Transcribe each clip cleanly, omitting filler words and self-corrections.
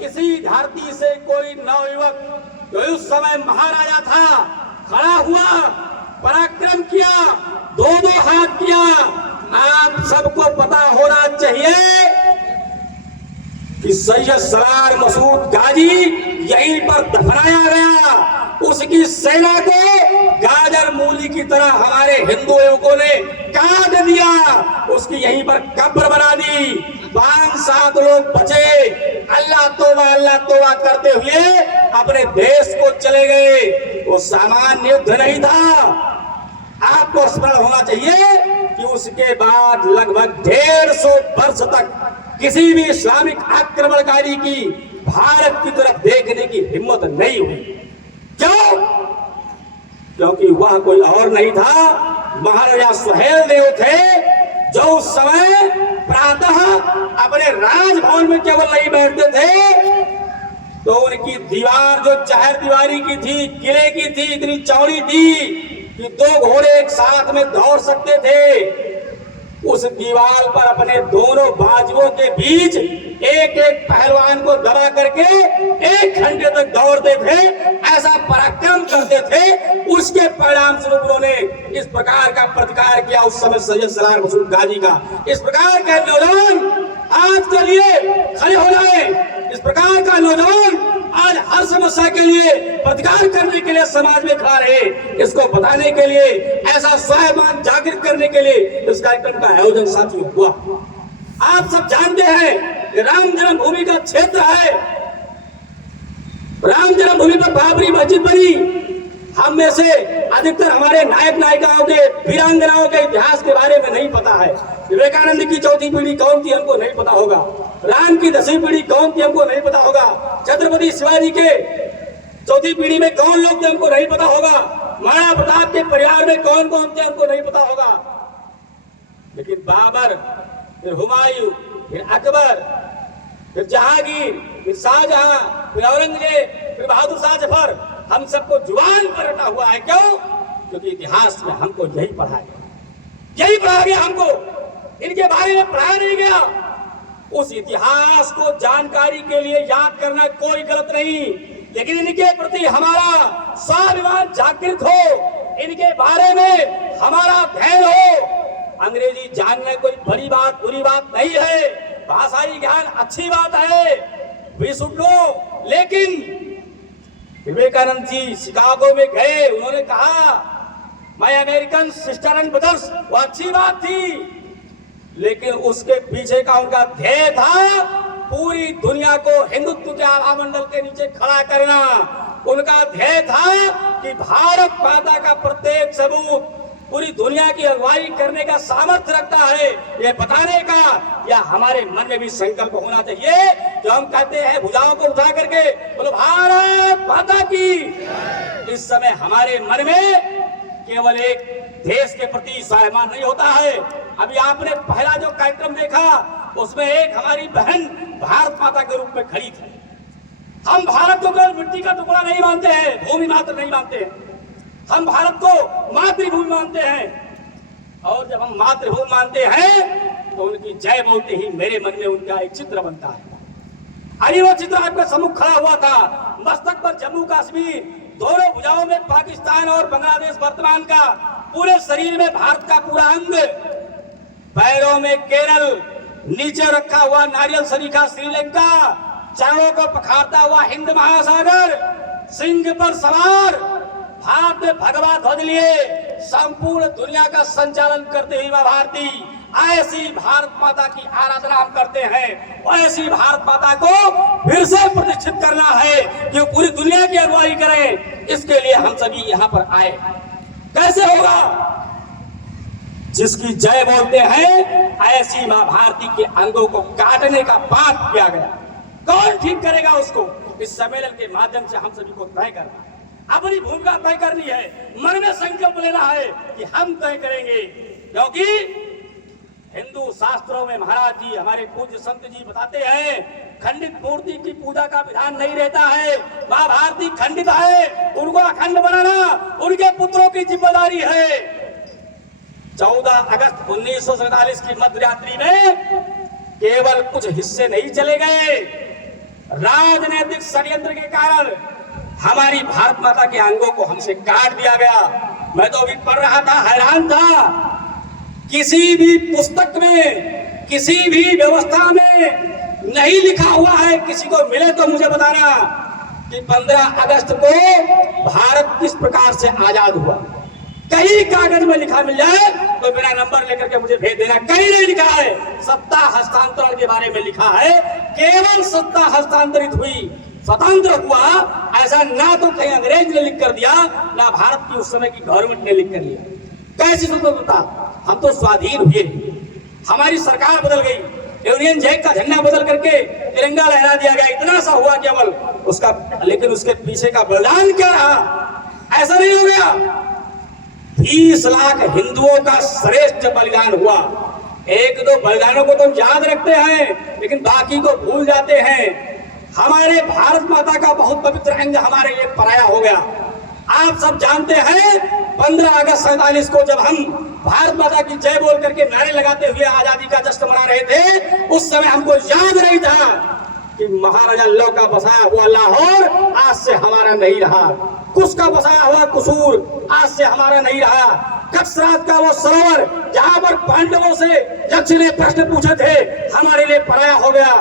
इसी धरती से कोई नवयुवक जो उस समय महाराजा था खड़ा हुआ, पराक्रम किया, दो हाथ किया। आप सबको पता होना चाहिए कि सैयद सरार मसूद गाजी यहीं पर दफनाया गया। उसकी सेना को गाजर मूली की तरह हमारे हिंदू युवकों ने काट दिया, उसकी यहीं पर कब्र बना दी। 5-7 लोग बचे, अल्लाह तौबा करते हुए अपने देश को चले गए। वो सामान्य युद्ध नहीं था। आपको स्मरण होना चाहिए कि उसके बाद लगभग 150 वर्ष तक किसी भी इस्लामिक आक्रमणकारी की भारत की तरफ देखने की हिम्मत नहीं हुई। क्यों? क्योंकि वह कोई और नहीं था, महाराजा सुहेल देव थे, जो उस समय प्रातः अपने राजभवन में केवल नहीं बैठते थे, तो उनकी दीवार जो चार दीवारी की थी, किले की थी, इतनी चौड़ी थी कि 2 घोड़े एक साथ में दौड़ सकते थे। उस दीवार पर अपने दोनों बाजुओं के बीच एक पहलवान को दबा करके 1 घंटे तक दौड़ते थे, ऐसा पराक्रम करते थे। उसके परिणाम स्वरूप उन्होंने इस प्रकार का प्रतिकार किया उस समय सैयद सरार मसूद गाजी का। इस प्रकार के नौजवान आज के लिए खड़े हो जाए, इस प्रकार का नौजवान आज हर समस्या के लिए प्रतिकार करने के लिए समाज में खड़ा रहे, इसको बताने के लिए, ऐसा स्वाभिमान जागृत करने के लिए इस कार्यक्रम का आयोजन साथियों हुआ। आप सब जानते हैं राम जन्मभूमि का क्षेत्र है, राम जन्मभूमि पर बाबरी मस्जिद बनी। हम में से अधिकतर हमारे नायक नायिकाओं के, वीरांगनाओं के इतिहास के बारे में नहीं पता है। विवेकानंद की 4थी पीढ़ी कौन थी हमको नहीं पता होगा, राम की 10वीं पीढ़ी कौन थी हमको नहीं पता होगा, छत्रपति शिवाजी के 4थी पीढ़ी में कौन लोग थे हमको नहीं पता होगा, महाराणा प्रताप के परिवार में कौन कौन थे हमको नहीं पता होगा। लेकिन बाबर, फिर हुमायूं, फिर अकबर, फिर जहांगीर, फिर शाहजहां, फिर औरंगजेब, फिर बहादुर शाह जफर, हम सबको जुबान पर रटा हुआ है। क्यों? क्योंकि इतिहास में हमको यही पढ़ा गया, यही पढ़ा गया हमको, इनके बारे में पढ़ाया नहीं गया। उस इतिहास को जानकारी के लिए याद करना कोई गलत नहीं, लेकिन इनके प्रति हमारा स्वाभिमान जागृत हो, इनके बारे में हमारा अध्ययन हो। अंग्रेजी जानना कोई बड़ी बात, बुरी बात नहीं है, भाषाई ज्ञान अच्छी बात है, वी शुड नो। लेकिन विवेकानंद जी शिकागो में गए, उन्होंने कहा मैं अमेरिकन सिस्टर एंड ब्रदर्स, वो अच्छी बात थी, लेकिन उसके पीछे का उनका ध्येय था पूरी दुनिया को हिंदुत्व के आभामंडल के नीचे खड़ा करना। उनका ध्येय था कि भारत माता का प्रत्येक सबूत पूरी दुनिया की अगुवाई करने का सामर्थ्य रखता है, ये बताने का। या हमारे मन में भी संकल्प होना चाहिए जो हम कहते हैं भुजाओं को उठा करके बोलो भारत माता की। इस समय हमारे मन में केवल एक देश के प्रति स्वाभिमान नहीं होता है। अभी आपने पहला जो कार्यक्रम देखा उसमें एक हमारी बहन भारत माता के रूप में खड़ी थी। हम भारत को केवल मिट्टी का टुकड़ा नहीं मानते हैं, भूमि मात्र नहीं मानते हैं, हम भारत को मातृभूमि मानते हैं। और जब हम मातृभूमि मानते हैं तो उनकी जय बोलते ही मेरे मन में उनका एक चित्र बनता है। अरे वो चित्र आपके सम्मुख खड़ा हुआ था, मस्तक पर जम्मू कश्मीर, दोनों भुजाओं में पाकिस्तान और बांग्लादेश वर्तमान का, पूरे शरीर में भारत का पूरा अंग, पैरों में केरल, नीचे रखा हुआ नारियल सरीखा श्रीलंका, चरणों को पखारता हुआ हिंद महासागर, सिंह पर सवार, हाथ में भगवा ध्वज लिए संपूर्ण दुनिया का संचालन करते हुए भारती। ऐसी भारत माता की आराधना हम करते हैं, और ऐसी भारत माता को फिर से प्रतिष्ठित करना है कि वो पूरी दुनिया की अगुवाई करें। इसके लिए हम सभी यहाँ पर आए। कैसे होगा? जिसकी जय बोलते हैं, ऐसी मां भारती के अंगों को काटने का पाप किया गया, कौन ठीक करेगा उसको? इस सम्मेलन के माध्यम से हम सभी को तय करना, अपनी भूमिका तय करनी है, मन में संकल्प लेना है कि हम तय करेंगे। क्योंकि हिंदू शास्त्रों में महाराज जी, हमारे पूज्य संत जी बताते हैं, खंडित मूर्ति की पूजा का विधान नहीं रहता है। मां भारती खंडित है, उनको अखंड बनाना उनके पुत्रों की जिम्मेदारी है। 14 अगस्त 1947 की मध्यरात्रि में केवल कुछ हिस्से नहीं चले गए, राजनीतिक षड्यंत्र के कारण हमारी भारत माता के अंगों को हमसे काट दिया गया। मैं तो अभी पढ़ रहा था, हैरान था। किसी भी पुस्तक में, किसी भी व्यवस्था में नहीं लिखा हुआ है, किसी को मिले तो मुझे बताना कि 15 अगस्त को भारत किस प्रकार से आजाद हुआ। कहीं कागज में लिखा मिल जाए तो मेरा नंबर लेकर के मुझे भेज देना। कहीं नहीं लिखा है। सत्ता हस्तांतरण के बारे में लिखा है, केवल सत्ता हस्तांतरित हुई, स्वतंत्र हुआ, ऐसा ना तो कहीं अंग्रेज ने लिख कर दिया, ना भारत की उस समय की गवर्नमेंट ने लिख कर दिया। कैसी स्वतंत्रता? हम तो स्वाधीन हुए, हमारी सरकार बदल गई, यूनियन जैक का झंडा बदल करके तिरंगा लहरा दिया गया, इतना सा हुआ केवल उसका। लेकिन उसके पीछे का बलिदान क्या रहा? ऐसा नहीं हो गया। 20 लाख हिंदुओं का श्रेष्ठ बलिदान हुआ। एक दो बलिदानों को तो याद रखते हैं, लेकिन बाकी को भूल जाते हैं। हमारे भारत माता का बहुत पवित्र अंग हमारे लिए पराया हो गया। आप सब जानते हैं 15 अगस्त 47 को जब हम भारत माता की जय बोल करके नारे लगाते हुए आजादी का जश्न मना रहे थे, उस समय हमको याद नहीं था कि महाराजा लौ का बसाया हुआ लाहौर आज से हमारा नहीं रहा, कुश का बसाया हुआ कुसूर आज से हमारा नहीं रहा, कक्षराज का वो सरोवर जहां पर पांडवों से यक्ष ने प्रश्न पूछे थे, हमारे लिए पराया हो गया।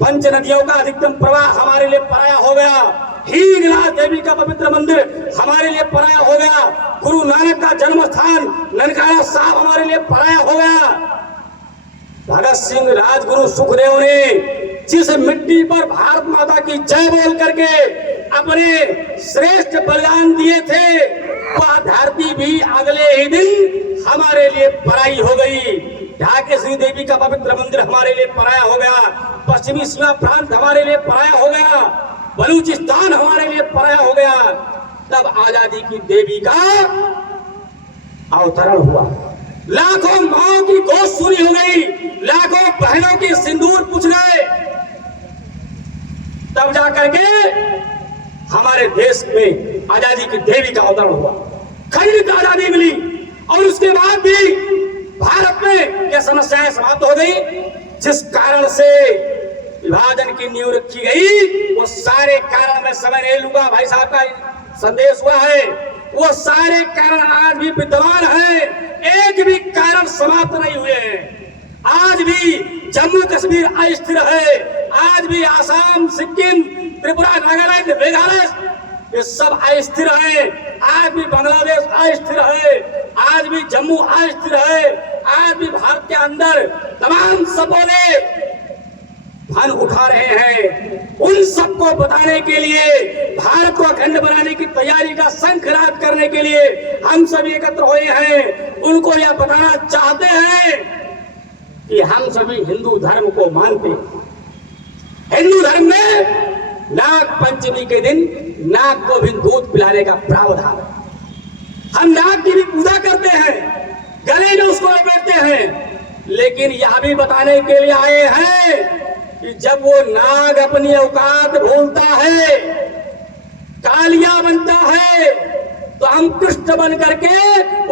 पंच नदियों का अधिकतम प्रवाह हमारे लिए पराया हो गया। हींगलाज देवी का पवित्र मंदिर हमारे लिए पराया हो गया। गुरु नानक का जन्म स्थान ननकाना साहब हमारे लिए पराया हो गया। भगत सिंह, राजगुरु, सुखदेव ने जिस मिट्टी पर भारत माता की जय बोल करके अपने श्रेष्ठ बलिदान दिए थे, वह धरती भी अगले ही दिन हमारे लिए पराई हो गई। ढाकेश्वरी देवी का पवित्र मंदिर हमारे लिए पराया हो गया। पश्चिमी सीमा प्रांत हमारे लिए पराया हो गया। बलूचिस्तान हमारे लिए पराया हो गया। तब आजादी की देवी का अवतरण हुआ। लाखों माओ की गोद सुनी हो गई, लाखों बहनों की सिंदूर पूछ गए। तब जाकर के हमारे देश में आजादी की देवी का अवतरण हुआ, खंडित आजादी मिली। और उसके बाद भी भारत में यह समस्याएं समाप्त हो गई। जिस कारण से विभाजन की नींव रखी गई, वो सारे कारण मैं समय नहीं लूंगा, भाई साहब का संदेश हुआ है, वो सारे कारण आज भी विद्यमान हैं। एक भी कारण समाप्त नहीं हुए हैं। आज भी जम्मू कश्मीर अस्थिर है, आज भी आसाम, सिक्किम, त्रिपुरा, नागालैंड, मेघालय ये सब अस्थिर है। आज भी बांग्लादेश अस्थिर है, आज भी जम्मू अस्थिर है, आज भी भारत के अंदर तमाम सपोले फन उठा रहे हैं। उन सबको बताने के लिए, भारत को अखंड बनाने की तैयारी का शंखनाद करने के लिए हम सभी एकत्र हुए हैं। उनको यह बताना चाहते हैं कि हम सभी हिंदू धर्म को मानते हैं। हिंदू धर्म में नाग पंचमी के दिन नाग को भी दूध पिलाने का प्रावधान है। हम नाग की भी पूजा करते हैं, गले में उसको लपेटते हैं। लेकिन यह भी बताने के लिए आए हैं कि जब वो नाग अपनी औकात भूलता है, कालिया बनता है, तो हम कृष्ण बन करके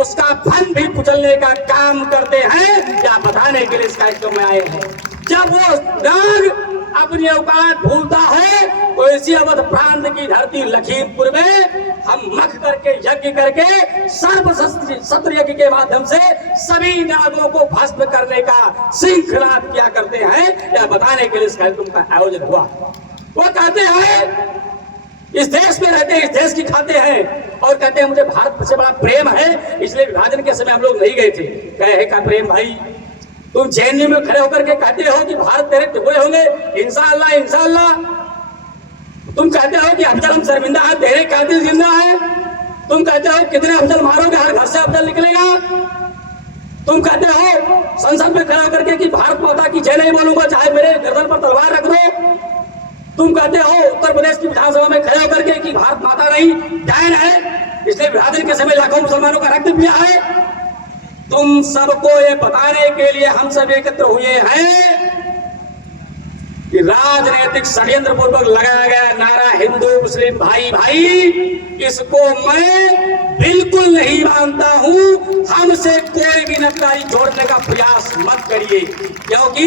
उसका फन भी कुचलने का काम करते हैं। क्या बताने के लिए इस कार्यक्रम में आए हैं। जब वो नाग अपनी औकात भूलता है, तो इसी अवध प्रांत की धरती लखीमपुर में हम मख करके, यज्ञ करके, सर्व सत्र यज्ञ के माध्यम से सभी नागों को भस्म करने का शृंखलाद किया करते हैं। यह बताने के लिए इस कार्यक्रम का आयोजन हुआ। वो कहते हैं इस देश में रहते हैं, इस देश की खाते हैं, और कहते हैं मुझे भारत से बड़ा प्रेम है, इसलिए विभाजन के समय हम लोग नहीं गए थे। कहे का प्रेम भाई, तुम जेएनयू में खड़े होकर के कहते हो कि भारत तेरे टुकड़े होंगे, इंशाअल्लाह इंशाअल्लाह। तुम कहते हो कि अफजल हम शर्मिंदा है, तेरे कातिल जिंदा है। तुम कहते हो कितने अफजल मारोगे, हर घर से अफजल निकलेगा। तुम कहते हो संसद में खड़े होकर के कि भारत माता की जय नहीं बोलूंगा, चाहे मेरे गर्दन पर तलवार रख दो। तुम कहते हो उत्तर प्रदेश की विधानसभा में खड़े होकर के कि भारत माता नहीं डायन है, इसलिए विभाजन के समय लाखों मुसलमानों का रक्त पिया है। तुम सबको ये बताने के लिए हम सब एकत्र हुए हैं कि राजनीतिक षड्यंत्र पूर्वक लगाया गया नारा हिंदू मुस्लिम भाई भाई, इसको मैं बिल्कुल नहीं मानता हूं। हमसे कोई भी नातेदारी जोड़ने का प्रयास मत करिए, क्योंकि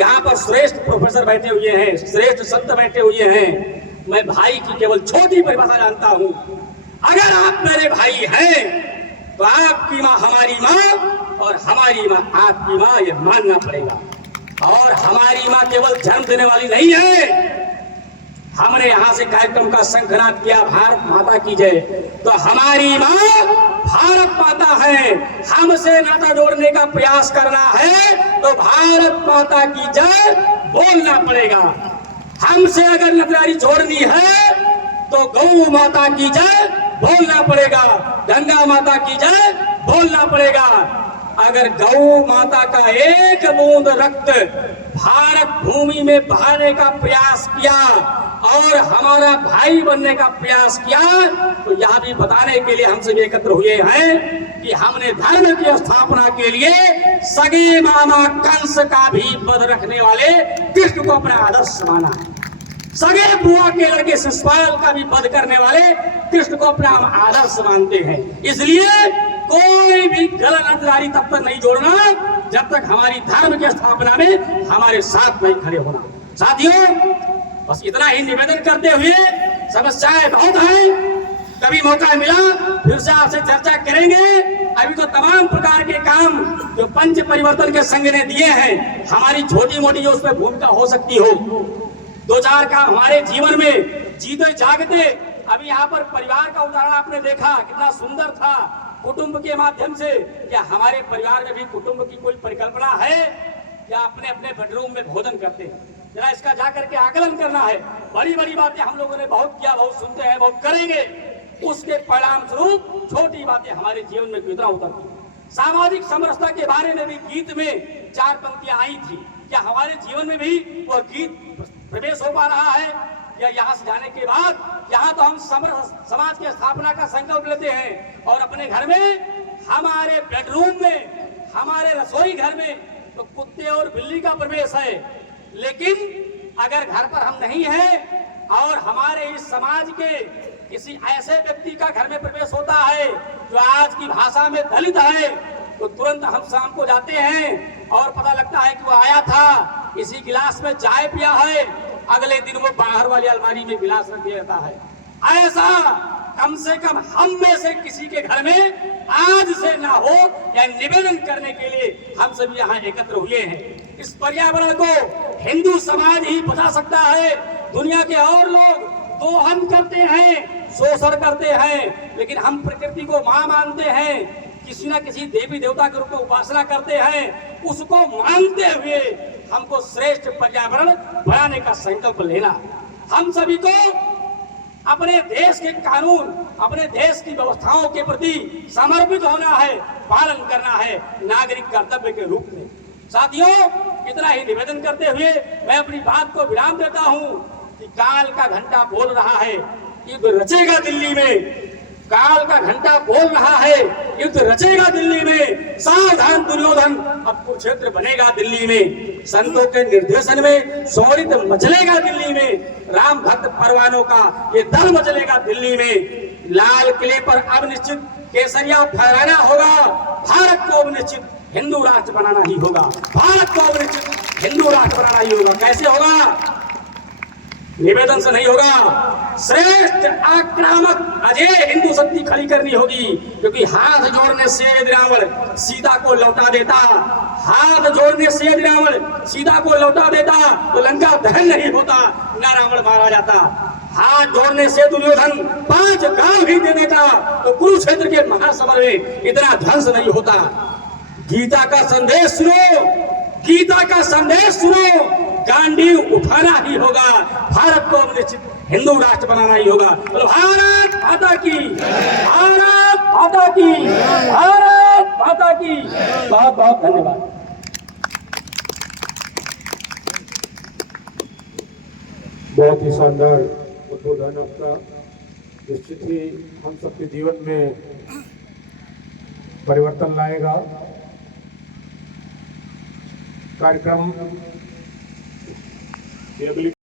यहाँ पर श्रेष्ठ प्रोफेसर बैठे हुए हैं, श्रेष्ठ संत बैठे हुए हैं। मैं भाई की केवल छोटी परिभाषा जानता हूं। अगर आप मेरे भाई हैं तो आपकी माँ हमारी माँ और हमारी माँ आपकी माँ, ये मानना पड़ेगा। और हमारी माँ केवल जन्म देने वाली नहीं है। हमने यहाँ से कार्यक्रम का शंखनाद किया, भारत माता की जय, तो हमारी माँ भारत माता है। हमसे नाता जोड़ने का प्रयास करना है तो भारत माता की जय बोलना पड़ेगा। हमसे अगर नातेदारी जोड़नी है तो गौ माता की जय बोलना पड़ेगा, गंगा माता की जय बोलना पड़ेगा। अगर गौ माता का एक बूंद रक्त भारत भूमि में बहाने का प्रयास किया और हमारा भाई बनने का प्रयास किया, तो यह भी बताने के लिए हम सभी एकत्र हुए हैं कि हमने धर्म की स्थापना के लिए सगे मामा कंस का भी वध रखने वाले कृष्ण को अपना आदर्श माना है। सगे बुआ के लड़के शिशुपाल का भी वध करने वाले कृष्ण को अपना आदर्श मानते हैं। इसलिए कोई भी गलत नातेदारी तब तक नहीं जोड़ना जब तक हमारी धर्म की स्थापना में हमारे साथ नहीं खड़े होना। साथियों, बस इतना ही निवेदन करते हुए, समस्याएं बहुत हैं, कभी मौका मिला फिर से आपसे चर्चा करेंगे। अभी तो तमाम प्रकार के काम जो पंच परिवर्तन के संघ ने दिए हैं, हमारी छोटी मोटी जो उसमें भूमिका हो सकती हो, दो चार काम हमारे जीवन में जीते जागते। अभी यहाँ पर परिवार का उदाहरण आपने देखा, कितना सुंदर था। कुटुंब के माध्यम से, क्या हमारे परिवार में भी कुटुंब की कोई परिकल्पना है? क्या अपने अपने बेडरूम में भोजन करते हैं? जरा इसका जाकर के आकलन करना है। बड़ी बड़ी बातें हम लोगों ने बहुत किया, बहुत सुनते हैं, बहुत करेंगे, उसके परिणाम स्वरूप छोटी बातें हमारे जीवन में कितना उतरती। सामाजिक समरसता के बारे में भी गीत में 4 पंक्तियां आई थी। क्या हमारे जीवन में भी वह गीत प्रवेश हो पा रहा है? या यहाँ से जाने के बाद, यहाँ तो हम समाज की स्थापना का संकल्प लेते हैं और अपने घर में, हमारे बेडरूम में, हमारे रसोई घर में तो कुत्ते और बिल्ली का प्रवेश है। लेकिन अगर घर पर हम नहीं हैं और हमारे इस समाज के किसी ऐसे व्यक्ति का घर में प्रवेश होता है जो आज की भाषा में दलित है, तो तुरंत हम शाम को जाते हैं और पता लगता है कि वो आया था, इसी गिलास में चाय पिया है, अगले दिन वो बाहर वाली अलमारी में गिलास रख दिया जाता है। ऐसा कम से कम हम में से किसी के घर में आज से ना हो, या निवेदन करने के लिए हम सभी यहाँ एकत्र हुए हैं। इस पर्यावरण को हिंदू समाज ही बचा सकता है। दुनिया के और लोग दोहन करते हैं, शोषण करते हैं, लेकिन हम प्रकृति को मां मानते हैं, किसी न किसी देवी देवता के रूप में उपासना करते हैं। उसको मानते हुए हमको श्रेष्ठ पर्यावरण बनाने का संकल्प लेना, हम सभी को अपने देश के कानून, अपने देश की व्यवस्थाओं के प्रति समर्पित होना है, पालन करना है नागरिक कर्तव्य के रूप में। साथियों, इतना ही निवेदन करते हुए मैं अपनी बात को विराम देता हूं कि काल का घंटा बोल रहा है, युद्ध रचेगा दिल्ली में। काल का घंटा बोल रहा है, युद्ध रचेगा दिल्ली में। सावधान दुर्योधन, अब कुरुक्षेत्र बनेगा दिल्ली में। संतों के निर्देशन में शौर्य मचलेगा दिल्ली में। राम भक्त परवानों का ये दल मचलेगा दिल्ली में। लाल किले पर अब निश्चित केसरिया फहराना होगा। भारत को अब निश्चित हिंदू राष्ट्र बनाना ही होगा। भारत को अब निश्चित हिंदू राष्ट्र बनाना ही होगा। कैसे होगा? निवेदन से नहीं होगा। श्रेष्ठ आक्रामक अजय हिंदू शक्ति खड़ी करनी होगी, क्योंकि हाथ जोड़ने से यदि रावण सीता को लौटा देता, हाथ जोड़ने से यदि रावण सीता को लौटा देता तो लंका दहन नहीं होता, न रावण मारा जाता। हाथ जोड़ने से दुर्योधन 5 गांव भी दे देता तो कुरुक्षेत्र के महासमर में इतना ध्वंस नहीं होता। गीता का संदेश सुनो, गीता का संदेश सुनो, गांडीव उठाना ही होगा। भारत को निश्चित हिंदू राष्ट्र बनाना ही होगा। तो भारत माता की, भारत माता की, भारत माता की। बहुत बहुत धन्यवाद। बहुत ही शानदार उद्बोधन आपका। निश्चित ही हम सबके जीवन में परिवर्तन लाएगा। कार्यक्रम कि अगली